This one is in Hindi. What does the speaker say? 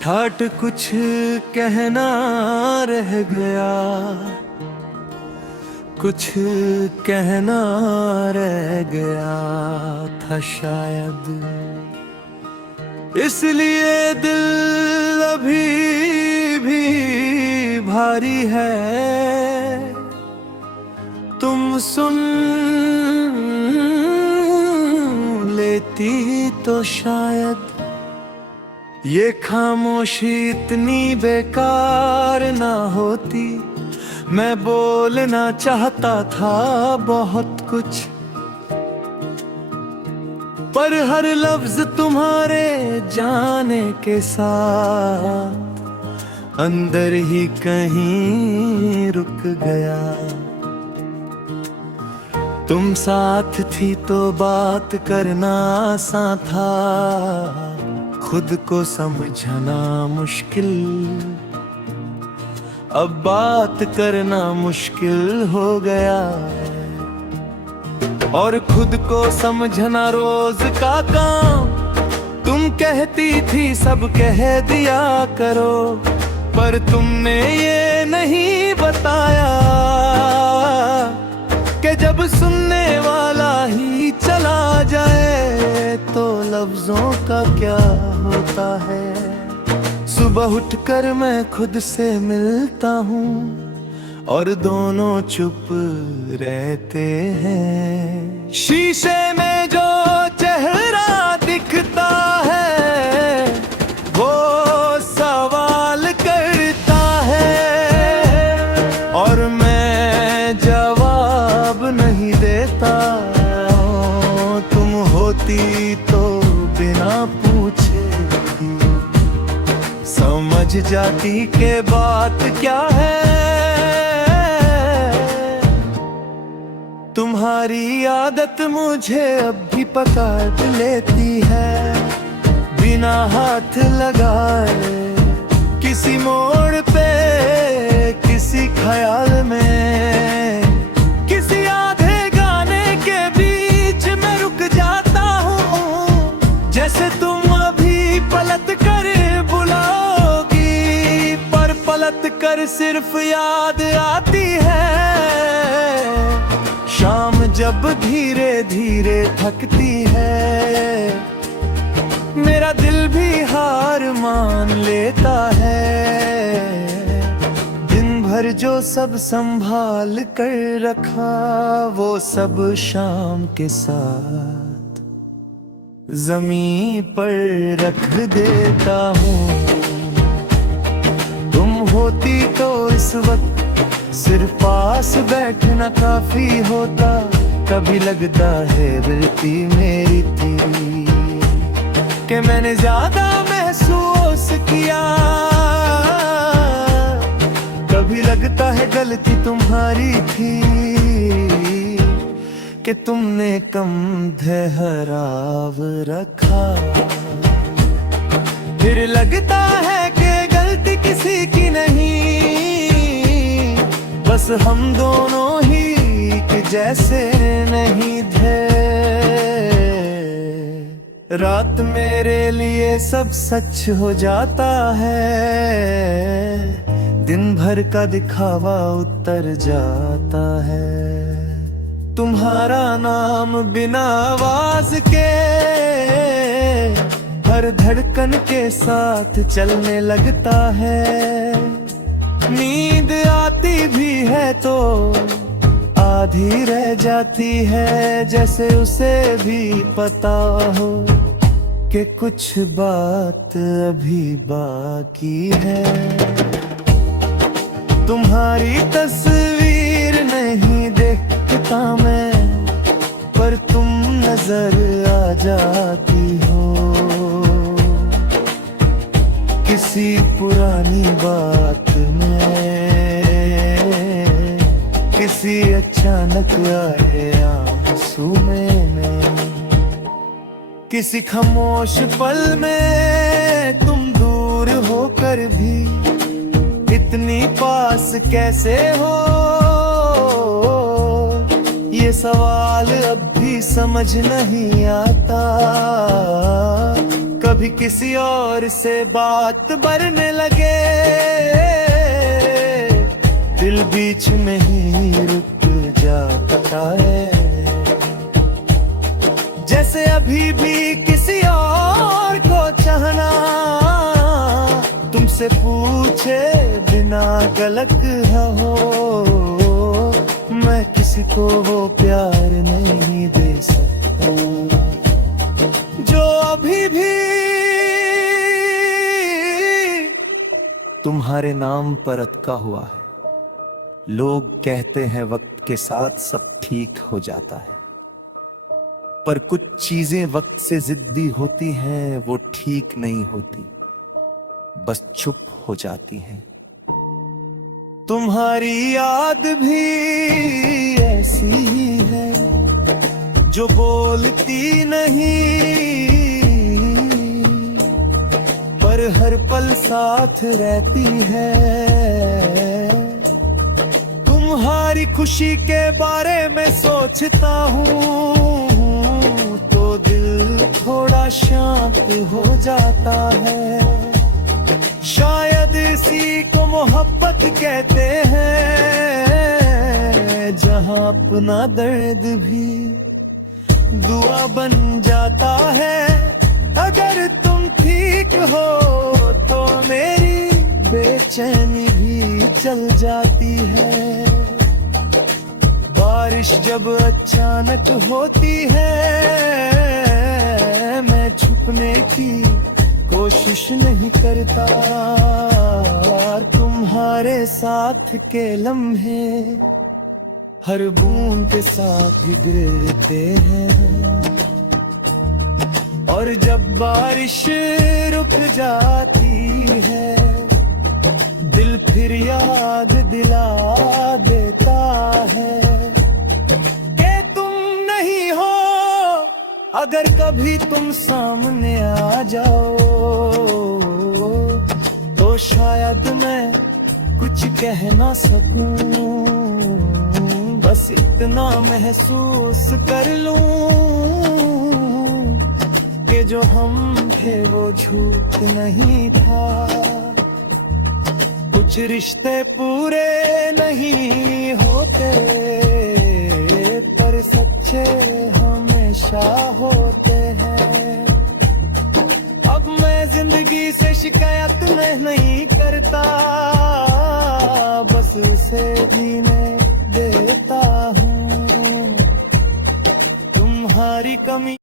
ठाठ कुछ कहना रह गया, कुछ कहना रह गया था शायद, इसलिए दिल अभी भी भारी है। तुम सुन लेती तो शायद ये खामोशी इतनी बेकार ना होती। मैं बोलना चाहता था बहुत कुछ, पर हर लफ्ज तुम्हारे जाने के साथ अंदर ही कहीं रुक गया। तुम साथ थी तो बात करना आसान था, खुद को समझना मुश्किल, अब बात करना मुश्किल हो गया। और खुद को समझना रोज का काम, तुम कहती थी सब कह दिया करो, पर तुमने ये नहीं बताया कि जब सुनने वाला ही चला जाए तो लफ्जों का क्या होता है। सुबह उठकर मैं खुद से मिलता हूँ और दोनों चुप रहते हैं। शीशे में जो चेहरा दिखता है वो सवाल करता है, और मैं जवाब नहीं देता। तुम होती तो बिना पूछे समझ जाती के बात क्या है। तुम्हारी आदत मुझे अब भी पकड़ लेती है, बिना हाथ लगाए किसी मोड़ पे, किसी ख्याल में, किसी आधे गाने के बीच में रुक जाता हूँ। जैसे तुम अभी पलट कर बुलाओगी, पर पलट कर सिर्फ याद आती है। शाम जब धीरे धीरे थकती है, मेरा दिल भी हार मान लेता है। दिन भर जो सब संभाल कर रखा वो सब शाम के साथ ज़मीन पर रख देता हूँ। तुम होती तो इस वक्त सिर्फ पास बैठना काफी होता। कभी लगता है गलती मेरी थी कि मैंने ज्यादा महसूस किया, कभी लगता है गलती तुम्हारी थी कि तुमने कम ठहराव रखा। फिर लगता है कि गलती किसी की नहीं, बस हम दोनों ही कि जैसे नहीं थे। रात मेरे लिए सब सच हो जाता है, दिन भर का दिखावा उतर जाता है। तुम्हारा नाम बिना आवाज के हर धड़कन के साथ चलने लगता है। नींद आती भी है तो आधी रह जाती है, जैसे उसे भी पता हो कि कुछ बात अभी बाकी है। तुम्हारी तस्वीर नहीं देखता मैं, पर तुम नजर आ जाती हो। किसी पुरानी बात में, किसी अचानक आए आंसू में, किसी खामोश पल में तुम दूर होकर भी इतनी पास कैसे हो। ये सवाल अब भी समझ नहीं आता। कभी किसी और से बात बढ़ने लगे, दिल बीच में ही रुक जाता है। जैसे अभी भी किसी और को चाहना तुमसे पूछे बिना गलत हो, मैं किसी को वो प्यार नहीं दे सकता जो अभी भी तुम्हारे नाम पर अटका हुआ है। लोग कहते हैं वक्त के साथ सब ठीक हो जाता है, पर कुछ चीजें वक्त से जिद्दी होती हैं, वो ठीक नहीं होती, बस चुप हो जाती हैं। तुम्हारी याद भी ऐसी ही है जो बोलती नहीं, पर हर पल साथ रहती है। तुम्हारी खुशी के बारे में सोचता हूँ तो दिल थोड़ा शांत हो जाता है। शायद इसी को मोहब्बत कहते हैं, जहां अपना दर्द भी दुआ बन जाता है। अगर तुम ठीक हो तो मेरी बेचैनी भी चल जाती है। बारिश जब अचानक होती है, मैं छुपने की कोशिश नहीं करता। तुम्हारे साथ के लम्हे हर बूंद के साथ गिरते हैं, और जब बारिश रुक जाती है, दिल फिर याद दिला देता है कि तुम नहीं हो। अगर कभी तुम सामने आ जाओ तो शायद मैं कुछ कह ना सकूं, बस इतना महसूस कर लूं कि जो हम थे वो झूठ नहीं था। कुछ रिश्ते पूरे नहीं होते, पर सच्चे हमेशा होते हैं। अब मैं जिंदगी से शिकायत नहीं करता, बस उसे जीने देता हूँ। तुम्हारी कमी